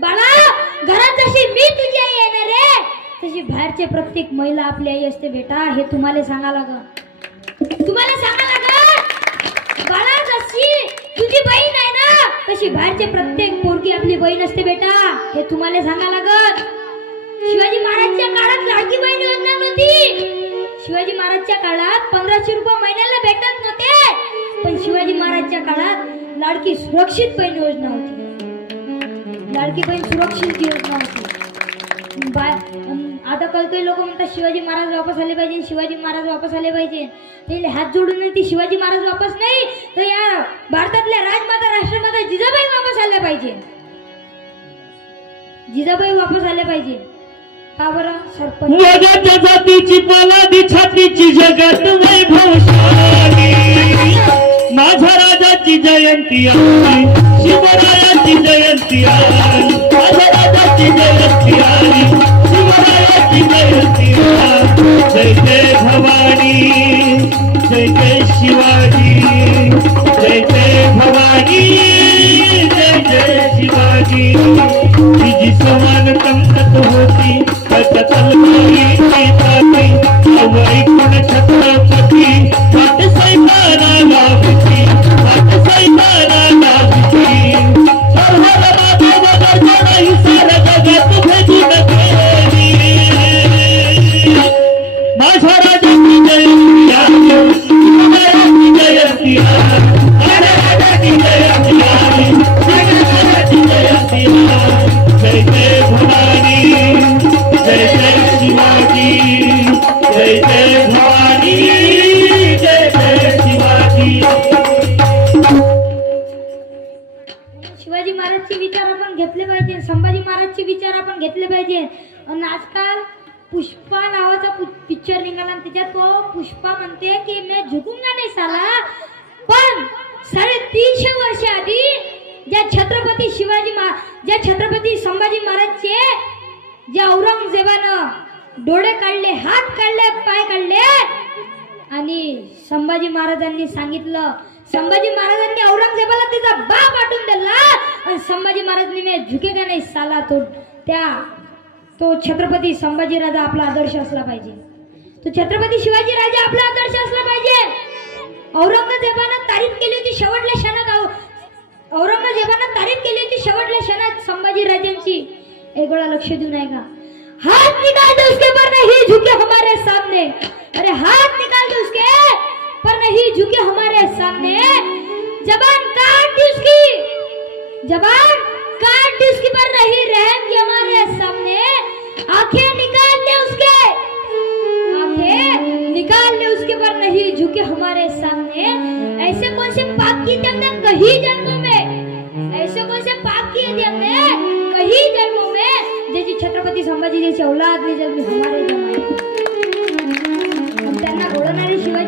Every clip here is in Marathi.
बाळा घरात जशी मी तुझी आई आहे ना रे तशी बाहेरचे प्रत्येक महिला आपली आई असते बेटा हे तुम्हाला सांगा लागत तुम्हाला सांगा लाग बाळा जशी तुझी बहीण आहे ना तशी बाहेरचे प्रत्येक पोरगी आपली बहीण असते बेटा हे तुम्हाला सांगा लागत शिवाजी महाराजच्या काळात लाडकी बहीण योजना नव्हती. शिवाजी महाराजच्या काळात पंधराशे रुपये महिन्याला भेटत नव्हते. पण शिवाजी महाराजच्या काळात लाडकी सुरक्षित बहीण योजना होती. लाडकी बहीण सुरक्षित योजना होती आता काही काही लोक म्हणतात शिवाजी महाराज वापस आले पाहिजे शिवाजी महाराज वापस आले पाहिजे। त्याला हात जोडून ती शिवाजी महाराज वापस नाही तर या भारतातल्या राजमाता राष्ट्रमाता जिजाबाई वापस आल्या पाहिजे। जिजाबाई वापस आल्या पाहिजे। का बरं? सरपंच जगाच्या माझ्या राजाची जयंती शिवराया शिवरायाची जयंती आली आजराजाची जयंती आली शिवरायाची जयंती जय जय भवानी जय जय शिवाजी. जय जय भवानी जय जय शिवाजी तिची समान तंगत होती तलवारी समाजाचे विचार आपण घेतले पाहिजेत आणि आजकाल पुष्पा नावाचा पिक्चर निघाला आणि त्याच्यात तो पुष्पा म्हणते की मी झुकूंगा नाही साला. पण साडे तीनशे वर्ष आधी ज्या छत्रपती शिवाजी ज्या छत्रपती संभाजी महाराजचे जे औरंगजेबानं डोळे काढले हात काढले पाय काढले आणि संभाजी महाराजांनी सांगितलं संभाजी महाराजांनी औरंगजेबाला तिचा बाप आटून दिला. आणि संभाजी महाराजांनी मी झुके का नाही साला तो त्या तो छत्रपती संभाजी राजा आपला आदर्श असला पाहिजे. तो छत्रपती शिवाजी राजा आपला आदर्श असला पाहिजे. औरंगजेबानं तारीफ केली होती शेवटल्या क्षणात औरंगजेबानं तारीफ केली होती शेवटल्या क्षणात संभाजी राजांची. एक लक्ष देऊन आहे का? हात निकाल दे उसके पर नहीं झुके हमारे सामने. अरे हात निकाल दे उसके पर नहीं झुके हमारे सामने। जबान काट उसकी। जबान काट उसकी पर नहीं रहम की हमारे सामने। आँखें निकाल ले उसके। आँखें निकाल ले उसके पर नहीं झुके हमारे सामने। ऐसे कौन से पाप की जन्म कहीं जन्मों में। ऐसे कौन से पाप की जन्म कहीं जन्मों में। जैसे छत्रपति संभाजी जैसे औलाद ने जन्म हमारे जन्म त्यांना घोडवणारे शिवाजी।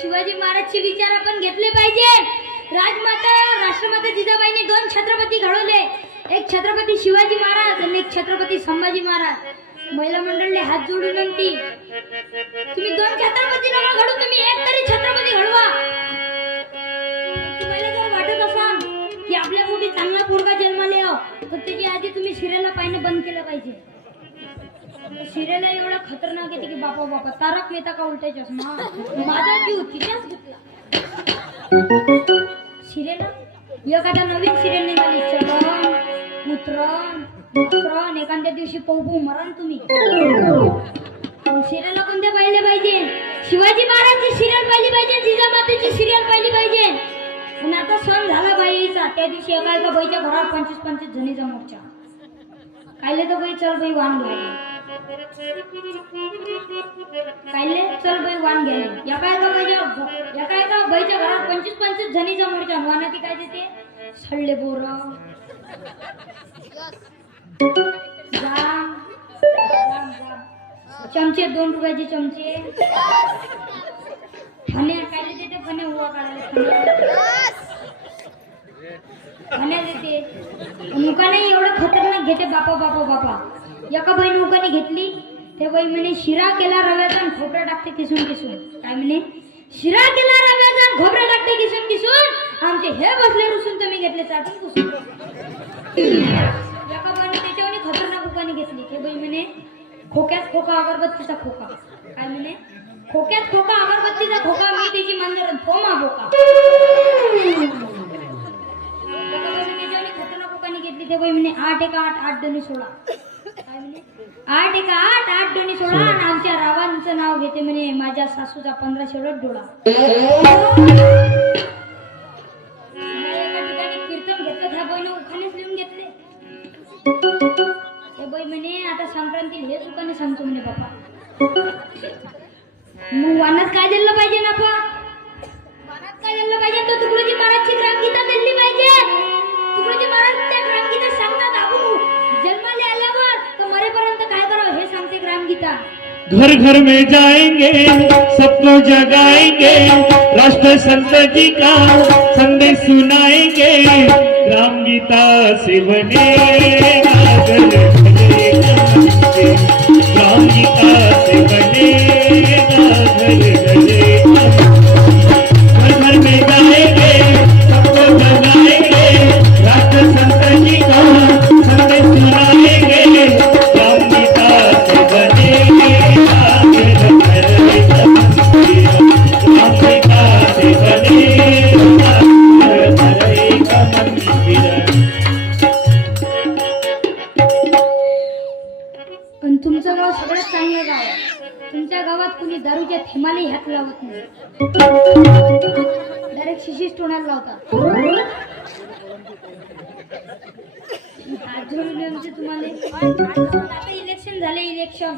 शिवाजी महाराजचे विचार आपण घेतले पाहिजे. राजमाता राष्ट्रमाता जिजाबाईने दोन छत्रपती घडवले. एक छत्रपती शिवाजी महाराज आणि एक छत्रपती संभाजी महाराज. महिला मंडळले हात जोडून विनंती तुम्ही दोन छत्रपती नका घडू तुम्ही एक तरी छत्रपती घडवा. तुम्हाला जर वाटत असाल की आपल्या पोटी चांगला पोरगा जन्माला याव तर त्याची आधी तुम्ही शिरेला पाहणं बंद केलं पाहिजे. शिरेला एवढा खतरनाक येते की बापा बापा तारक मेहता का उलटा चष्मा? माझा जीव तिच्याच घेतला शिरेला? एखादा नवीन सिरियल निघाली चलन उतरण श्रावण एखाद्या दिवशी पाहू पाहू मरण तुम्ही. सिरियल कोणत्या पाहिले पाहिजे. शिवाजी महाराजची सिरियल पाहिली पाहिजे जिजामातेची सिरियल पाहिली पाहिजे. पण आता सण झाला बाईचा त्या दिवशी एका एका बाईच्या घरात पंचवीस पंचवीस जणीचा मोर्चा कायले तर बाई चल बाई वाण घ्यायला कायले? चल बाई वाण घ्यायला एका एका बाईच्या एका एका बाईच्या घरात पंचवीस पंचवीस जणीचा वाना ती काय देते सडले बोर. चमचे दोन रुपयाचे चमचे. फण्या काय देते फण्या उवा काढायला फण्या देते. मुकाने एवढं खतरनाक घेते बापा बापा बापा. एका बाई मुकाने घेतली ते बाई म्हणे शिरा केला रव्याचा खोबरा टाकते किसून किसून. काय म्हणे? शिरा केला रव्याचा खोबरा टाकते किसून किसून. आमचे हे बसले रुसून तुम्ही घेतले चाटून कुसून. मुकाने घेतली. ते बाई म्हणे खोक्यात खोका अगरबत्तीचा खोका. काय म्हणे? खोक्यात खोका अगरबत्तीचा खोका मी त्याची मंदिर थोमा खतरनाक मुकाने घेतली ते बाई म्हणे आठ एका आठ आठ दोन्ही सोळा. काय म्हणे? आठ एका आठ आठ दोन्ही सोळा. आणि आमच्या रावांचं नाव घेते म्हणे माझ्या सासूचा पंधरा शेवट डोळा. संक्रांतीला सांगतो म्हणे बाप्पा मग वानात काय दिलं पाहिजे ना पा? वानात काय दिलं पाहिजे? तर तुकडोजी महाराजची ग्रामगीता दिली पाहिजे. तुकडोजी महाराज त्या ग्रामगीता सांगतात आपण जन्माले आल्यावर तर मरेपर्यंत काय करावं हे सांगते ग्रामगीता घर घर में जाएंगे सबको जगाएंगे राष्ट्र संत जी का संदेश सुनाएंगे। राम गीता से बनेगा घर से घर सगळ्यात गावात. तुमच्या गावात कुणी दारूच्या थेमाने हात लावत नाही. डायरेक्ट शिशीच तोंडाला लावतात तुम्हाला. आता इलेक्शन झाले इलेक्शन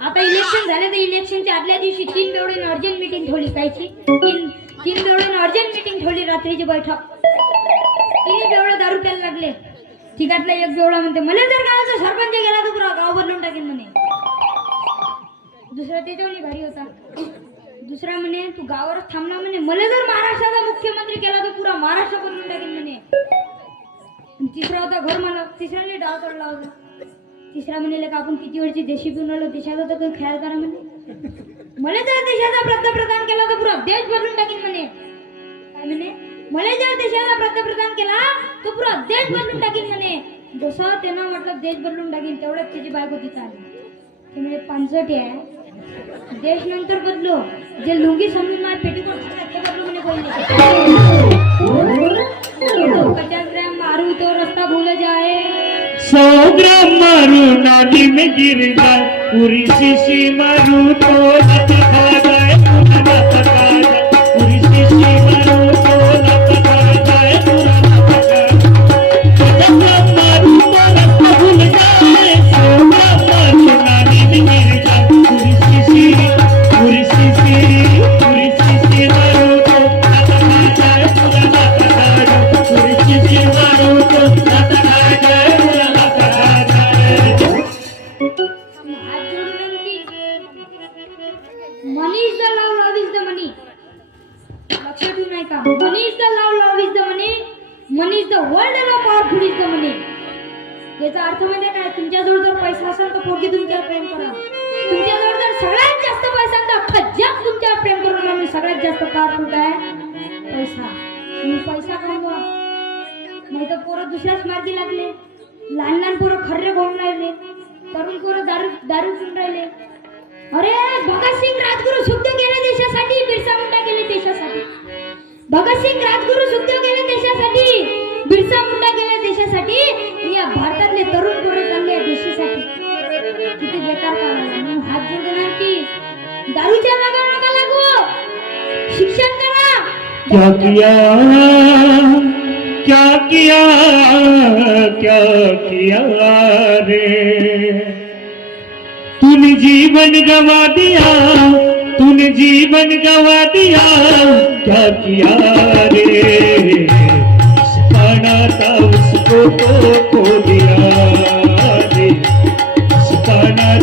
आता इलेक्शन झाले तर इलेक्शनच्या आदल्या दिवशी तीन बेवडे अर्जंट मिटिंग ठेवली कायची तीन तीन बेवडे अर्जंट मिटिंग ठेवली रात्रीची बैठक. तीन बेवडे दारू प्यायला लागले. ठिकाणला एक बेवडा म्हणते मला जर गावाचा सरपंच गेला तर पुरा गाव बदलून टाकेन म्हणे. दुसरा त्याच्यावर भारी होता. दुसरा म्हणे तू गावावरच थांबला म्हणे. मला जर महाराष्ट्राचा मुख्यमंत्री केला तर पुरा महाराष्ट्र बनवून टाकेन म्हणे. तिसरा होता घर मला तिसऱ्याने डाव चढला होता. तिसरा म्हणे का आपण किती वर्षी देशी पिऊन आलो? देशाचा तर काही ख्याल करा म्हणे. मला जर देशाचा पंतप्रधान केला तर पुरा देश बदलून टाकीन म्हणे. काय म्हणे? मला जर देशाचा पंतप्रधान केला तर पुरा देश बदलून टाकीन म्हणे. जसं त्यानं म्हटलं देश बदलून टाकीन. तेवढ्यात त्याची बायको तिथं आली. ते म्हणजे पानसट आहे. देश नंतर बदलो. जे लुंगी समजून माझ्या पेटीकोट घातला ते बदलू म्हणे पचास ग्राम मारू तो रस्ता भूल जाए. सौ ग्राम मारू नाली में गिर जाए. पूरी शीशी मारू तो पोरगी तुमच्यावर प्रेम करा. तुमच्याजवळ जर सगळ्यात जास्त पैसा असेल अख्खा जग तुमच्यावर प्रेम करून आम्ही सगळ्यात जास्त पॉवरफुल काय पैसा. तुम्ही पैसा कमवा नाही तर पोरं दुसऱ्याच मार्गी लागले. लहान लहान पोरं खर्रे घोळून राहिले. तरुण पोरं दारू दारू पिऊन राहिले. अरे भगतसिंग राजगुरू सुखदेव गेले देशासाठी बिरसा मुंडा गेले देशासाठी. भगतसिंग राजगुरू सुखदेव गेले देशासाठी बिरसा मुंडा गेले देशासाठी. या भारतातले तरुण पोरं चालले या देशासाठी. किती बेकार काम हात जोडणार की? दारूच्या नका लागू. शिक्षण करा. क्या किया? क्या किया? क्या किया रे? तूने जीवन गवा दिया तूने जीवन गवा दिया क्या किया रे? था उसको तो खो दिया।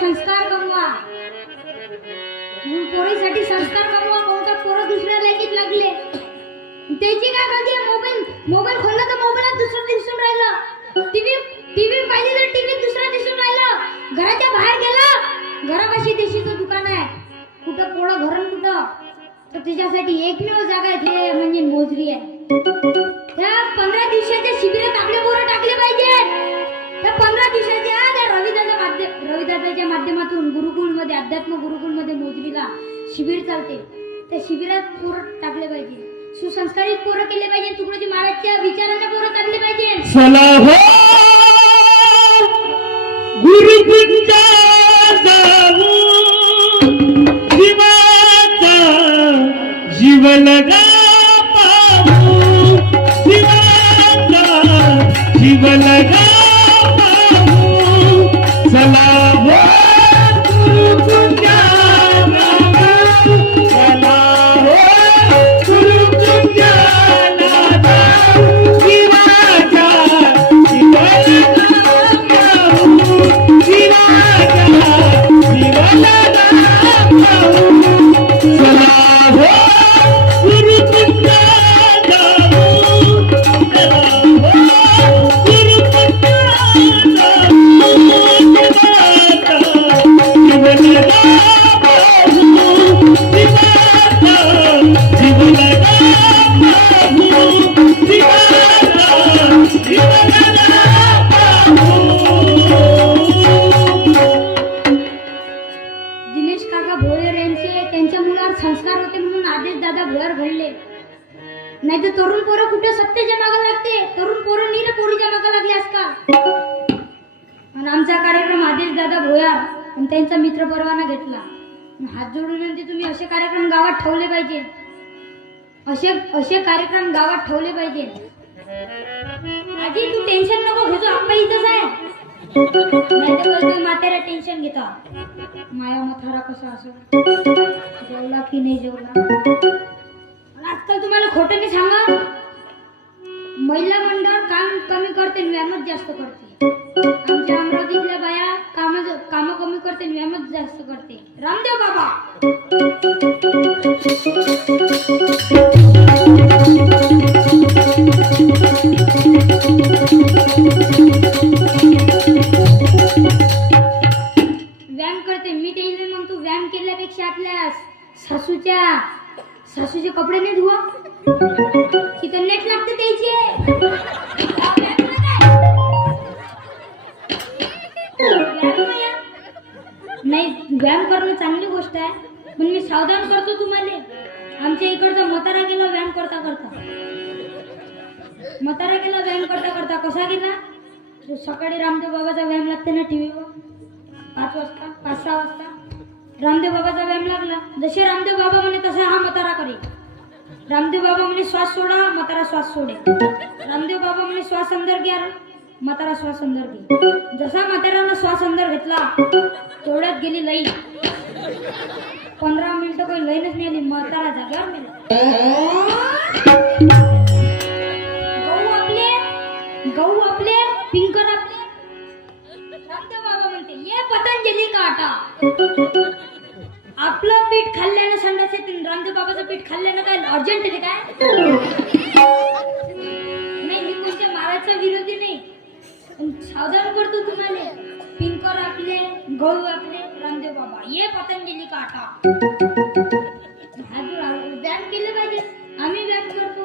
संस्कार कमवा पोरीसाठी संस्कार कमवा म्हणून पोरं दुसऱ्या लेखीत लागले. त्याची काय गरज मोबाईल. मोबाईल खोलला तर मोबाईलात दुसरं दिसून राहिलं. टीव्ही टीव्ही पाहिजे तर टीव्ही दुसरं दिसून राहिलं. घराच्या बाहेर गेलं. घरापाशी देशीचं दुकान आहे. कुठं पोळं घरण कुठं? तर त्याच्यासाठी एकमेव जागा आहे ते म्हणजे मोजरी आहे. त्या पंधरा दिवसाच्या शिबिरात आपले पोरं टाकले पाहिजे त्या पंधरा दिवसाच्या रविदाच्या माध्यम रविदाच्या माध्यमातून गुरुकुलमध्ये अध्यात्म गुरुकुलमध्ये मोजरीला शिबिर चालते. त्या शिबिरात पोरं टाकले पाहिजे. सुसंस्कारित पोरं केले पाहिजे. तुकडोजी महाराजच्या विचारांना पोरं टाकले पाहिजे. चला गुरुकुंजा चला हात जोडून विनंती तुम्ही असे कार्यक्रम गावात ठेवले पाहिजे. असे असे कार्यक्रम गावात ठेवले पाहिजे. आजी तू टेन्शन नको घेतो आप्पा इथंच आहे. नाही टेन्शन घेता. माया मथारा कसा असं जेवला की नाही जेवला? आजकाल तुम्हाला खोटं नाही सांगा महिला मंडळ काम कमी करते व्यायामच जास्त करते. आमच्या अमरावतीतल्या बाया काम काम कमी करते व्यायामच जास्त करते रामदेव बाबा! व्यायाम करते मी ते मग तू व्यायाम केल्यापेक्षा आपल्या सासूच्या सासूचे कपडे नाही धुवा. तिथं नेट लागते त्याची. नाही व्यायाम करणं चांगली गोष्ट आहे पण मी सावधान करतो तुम्हाला. आमच्या इकडचा मतारा गेला व्यायाम करता करता. मतारा गेला व्यायाम करता करता कसा गेला? सकाळी रामदेव बाबाचा व्यायाम लागते ना टी व्हीवर पाच वाजता पाच सहा वाजता. रामदेव बाबाचा व्यायाम लागला. जसे रामदेव बाबा म्हणे तसा हा मतारा करे. रामदेव बाबा म्हणे श्वास सोडा मतारा श्वास सोडे. रामदेव बाबा म्हणे श्वास अंदर घ्या म्हातारा श्वास अंदर घे. जसा म्हाताऱ्यानं श्वास अंदर घेतला तेवढ्यात गेली लई. पंधरा मिनिटं काही लईनच मिळाली म्हातारा जाग्यावर गहू आपले गहू आपले पिंकर आपले बाबा म्हणते ये पतंजली का आटा आपलं पीठ खाल्ल्यानं संडास येते रामदेव बाबाचं पीठ खाल्ल्यानं काय अर्जंट आहे काय? नाही मी कोणत्या मारायचा विरोधी नाही. सावधान करतो तुम्हाला पिंकर आपले गहू आपले रामदेव बाबा। ये पतंजली काटा व्यायाम केले पाहिजे आम्ही व्यायाम करतो।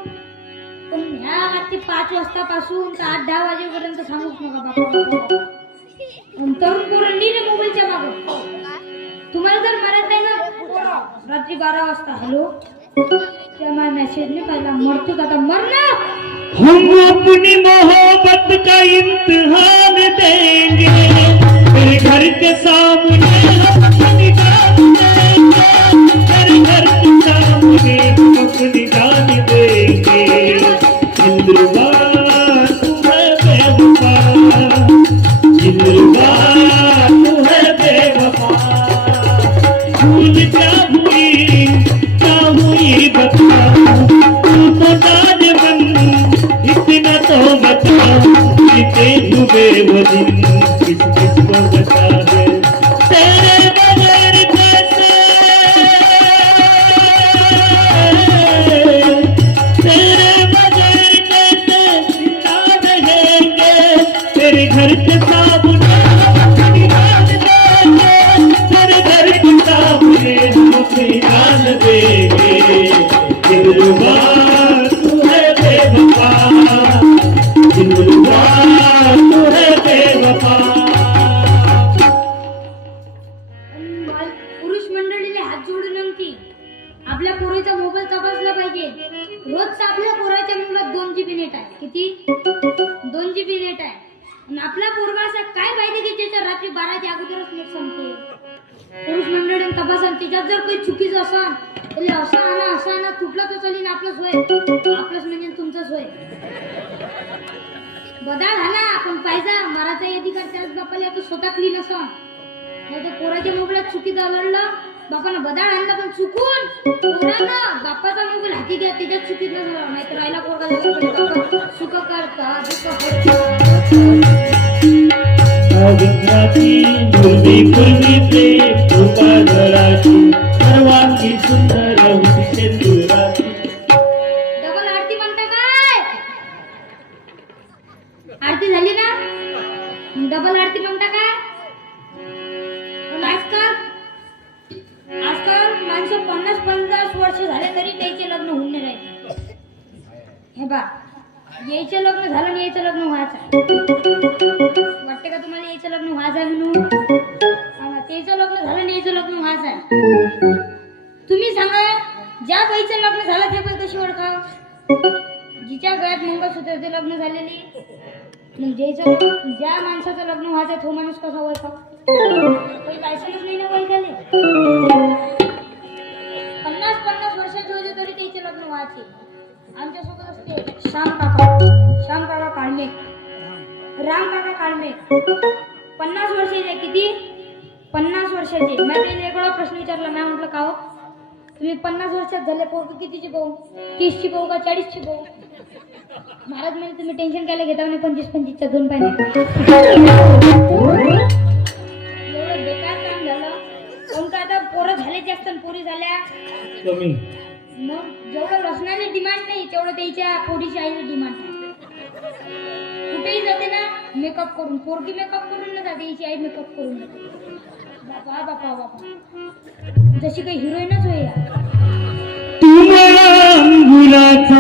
पण ह्या रात्री पाच वाजतापासून तर आठ दहा वाजेपर्यंत सांगूच नका बाबा. तरुण पोरं नीट मोबाईलच्या मागं. तुम्हाला जर मरत आहे ना रात्री बारा वाजता हॅलो? त्या मेसेज नाही पाहिला मरतो का आता? मरणार हम अपनी मोहब्बत का इम्तिहान देंगे। तेरे घर के सामने हम अपनी जान देंगे। तेरे घर के सामने अपनी जान देंगे। बेवफा त्याच्यात चुकीत न झालं नाही तर राहिला पोरगा सुख करता दुःख सुंदर यायचं लग्न झालं आणि यायचं लग्न व्हायचं. वाटते का तुम्हाला यायचं लग्न व्हायचं आहे म्हणून? सांगा त्याचं लग्न झालं आणि यायचं लग्न व्हायचं आहे. तुम्ही सांगा ज्या बाईचं लग्न झालं त्या बाई कशी ओळखा जिच्या गळ्यात मंगळसूत्र ते लग्न झालेली. मग ज्याचं ज्या माणसाचं लग्न व्हायचं तो माणूस कसा ओळखा काही लायसन्स नाही ना ओळखाले पन्नास पन्नास वर्षाचे होते तरी त्याचे लग्न व्हायचे. आमच्यासोबत असते श्याम काका श्याम काका काळमे राम काका काळमे पन्नास वर्षाचे किती? पन्नास वर्षाचे. मी त्याला एक प्रश्न विचारला. मी म्हटलं का हो? तुम्ही पन्नास वर्षात झाले पोरग कितीची पाहू? तीसची पाहू का चाळीसची पाहू? महाराज म्हणजे तुम्ही टेन्शन कायला घेता म्हणे पंचवीस पंचवीसच्या दोन पाहिजे. मेकअप करून पोरगी मेकअप करून ना जाते हिची आई मेकअप करून. जाते बापा बापा बापा. जशी काही हिरोईनच होई अंगुलाचा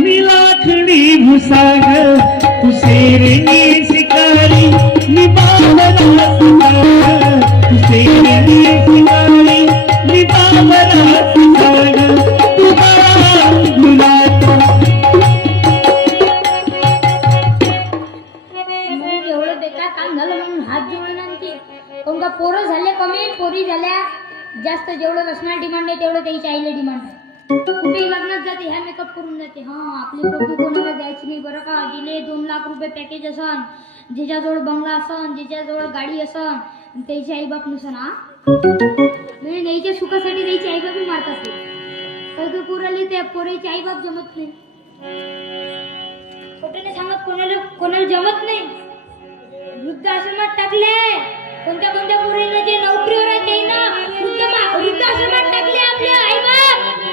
मिलाखणी भुसागर तू सेरणी शिकारी मी बाबरा सुसाग तू सेरणी शिकारी मी बाबरा सुसाग कोण पोरं झाले कमी पोरी झाल्या जास्त जेवढं लसणार डिमांड आहे तेवढं त्याची आईला डिमांड आहे. कुठेही लग्नात जाते ह्या मेकअप करून जाते. हा आपली फोटो कोणाला द्यायची नाही बरं का? दिले दोन लाख रुपये पॅकेज असन जिच्याजवळ बंगला असन जिच्याजवळ गाडी असन त्याची आई बाप नसन हा? म्हणजे द्यायच्या सुखासाठी द्यायची आई बाप मारत असते काही काही पोराले त्या पोराची आई बाप जमत नाही. खोट्याने सांगत कोणाला कोणाला जमत नाही. वृद्ध आश्रमात टाकले. कोणत्या कोणत्या पोरींना जे नोकरीवर आहे ते ना वृद्धाश्रमात टाकले आपले आई बाप.